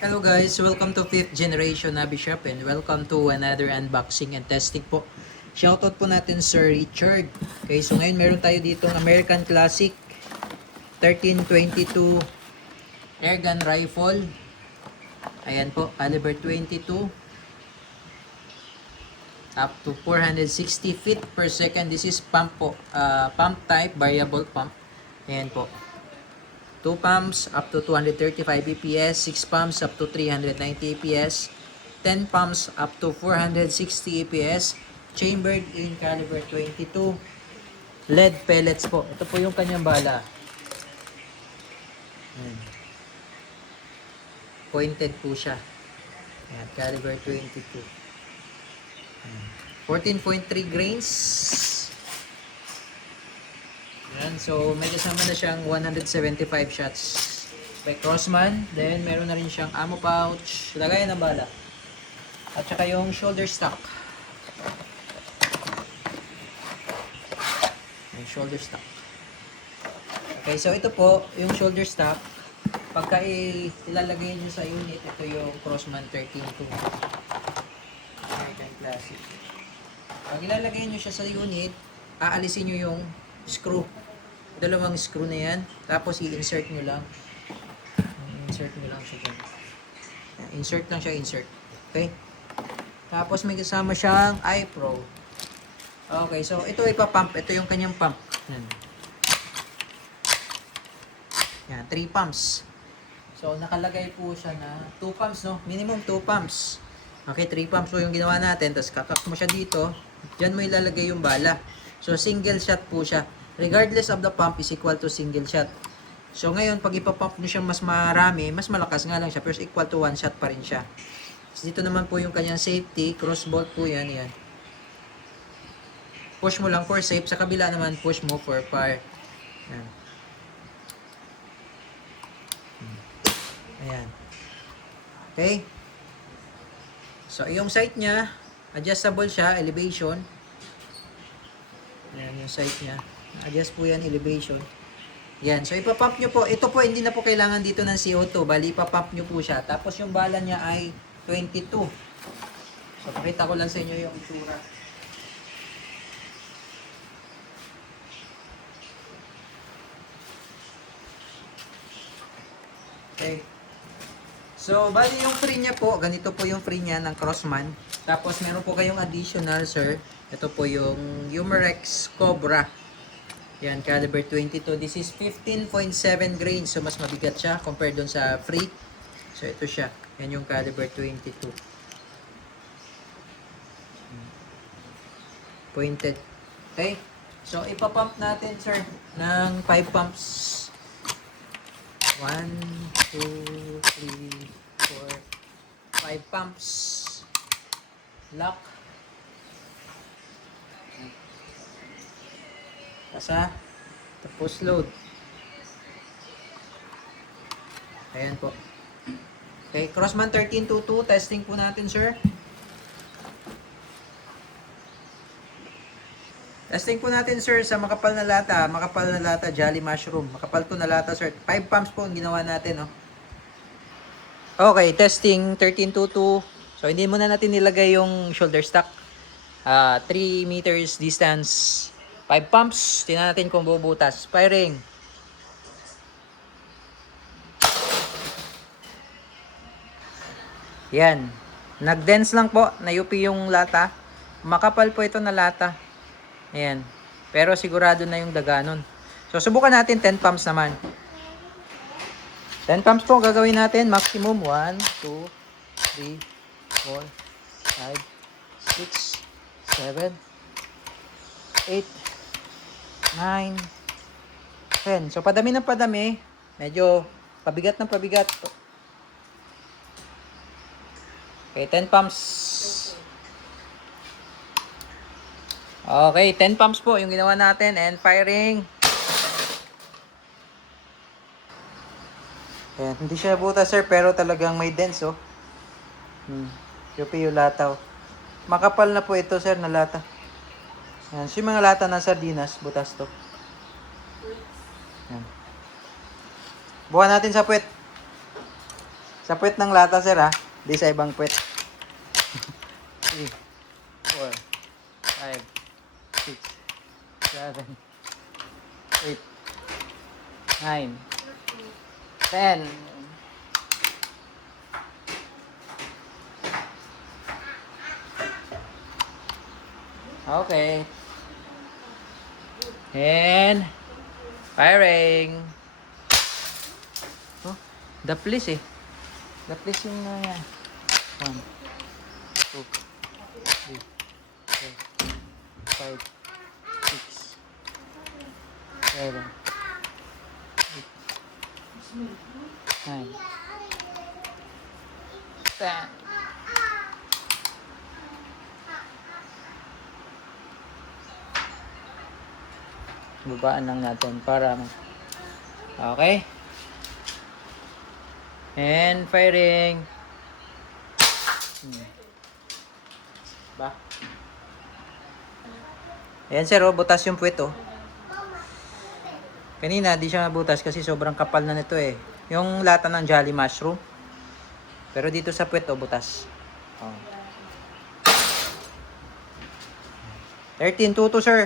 Hello guys, welcome to 5th generation Nabi Shop and welcome to another unboxing and testing po. Shoutout po natin Sir Richard. Okay, so ngayon meron tayo ditong American Classic 1322 airgun rifle. Ayan po, caliber 22 up to 460 feet per second. This is pump po, pump type, variable pump. Ayan po. 2 pumps up to 235 APS, 6 pumps up to 390 APS, 10 pumps up to 460 APS, chambered in caliber 22, lead pellets po. Ito po yung kanyang bala. Ayan. Pointed po siya. Ayan, caliber 22. Ayan. 14.3 grains. Ayan, so may kasama na siyang 175 shots by Crossman. Then meron na rin siyang ammo pouch, lagayan ng bala. At saka yung shoulder stock. Yung shoulder stock. Okay, so ito po, yung shoulder stock. Pagka ilalagay nyo sa unit, ito yung Crossman 13.2 American Classic. Pag ilalagay nyo siya sa unit, aalisin nyo yung screw. Dalawang screw na yan. Tapos i-insert nyo lang. Insert nyo lang siya dyan. Insert lang siya, insert. Okay? Tapos may kasama siyang iPro. Okay, so ito ipapump. Ito yung kanyang pump. Yan, 3 pumps. So nakalagay po siya na 2 pumps, no? Minimum 2 pumps. Okay, 3 pumps po yung ginawa natin. Tapos kakak mo siya dito. Diyan mo ilalagay yung bala. So single shot po siya. Regardless of the pump is equal to single shot. So ngayon, pag ipapump nyo siya mas marami, mas malakas nga lang siya. Pero equal to 1 shot pa rin siya. So, dito naman po yung kanyang safety. Cross bolt po yan. Yan. Push mo lang for safe. Sa kabila naman, push mo for fire. Yan. Ayan. Okay. So yung sight niya, adjustable siya, elevation. Ayan yung sight niya. Adjust po yan, elevation. Yan. So, ipapump nyo po. Ito po, hindi na po kailangan dito ng CO2. Bali, ipapump nyo po siya. Tapos, yung bala niya ay 22. So, pakita ko lang sa inyo yung itsura. Okay. So, bali yung free niya po, ganito po yung free niya ng Crossman. Tapos, meron po kayong additional, sir. Ito po yung Humerex Cobra. Yan, caliber 22. This is 15.7 grains. So, mas mabigat siya compared dun sa free. So, ito siya. Yan yung caliber 22. Pointed. Okay? So, ipapump natin, sir, ng 5 pumps. 1, 2, 3, 4, 5 pumps. Lock. Kasa. Tapos load. Ayan po. Okay, Crossman 1322. Testing po natin, sir. Testing po natin, sir, sa makapal na lata. Makapal na lata, Jolly Mushroom. Makapal to na lata, sir. 5 pumps po ang ginawa natin, no? Okay, testing 1322. So, hindi muna natin nilagay yung shoulder stock. 3 meters distance. 5 pumps. Tingnan natin kung bubutas. Firing. Yan. Nag-dense lang po. Nayupi yung lata. Makapal po ito na lata. Ayan. Pero sigurado na yung daganon. So, subukan natin 10 pumps naman. 10 pumps po gagawin natin. Maximum 1, 2, 3, 4, 5, 6, 7, 8, 9, 10. So, padami ng padami. Medyo pabigat ng pabigat. Okay, 10 pumps. Okay, 10 pumps po yung ginawa natin. And firing. Ayan, hindi siya buta, sir, pero talagang may dents, oh. Yupi yung lata, oh. Makapal na po ito, sir, na lata. Ayan, so yung mga lata ng sardinas, butas to. Ayan. Bukan natin sa puwet. Sa puwet ng lata, sir, ha? Di sa ibang puwet. 3, 4, 5, 6, 7, 8, 9, 10. Okay. And firing. Oh, the place eh. The place yung yan. 1, 2, 3, 4, 5, 6, 7, 8, 9, 10. Babaan lang natin para okay. And firing. Ba? Ayan sir, oh, butas yung puwet oh. Kanina di siya nabutas kasi sobrang kapal na nito eh. Yung lata ng Jolly Mushroom. Pero dito sa puwet oh, butas. Oh. 13.22 sir.